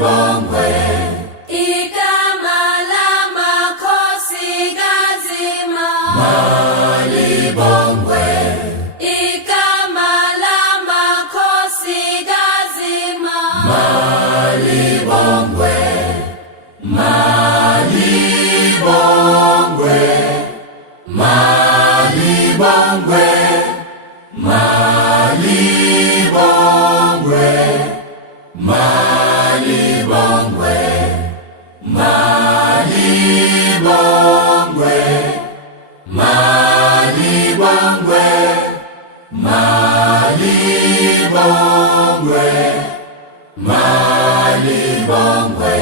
bongwe ikamala makhosi kazima mali bongwe ikamala makhosi kazima mali bongwe mali bongwe mali bongwe mali bongwe mali bongwe mali bongwe mali bongwe mali bongwe mali bongwe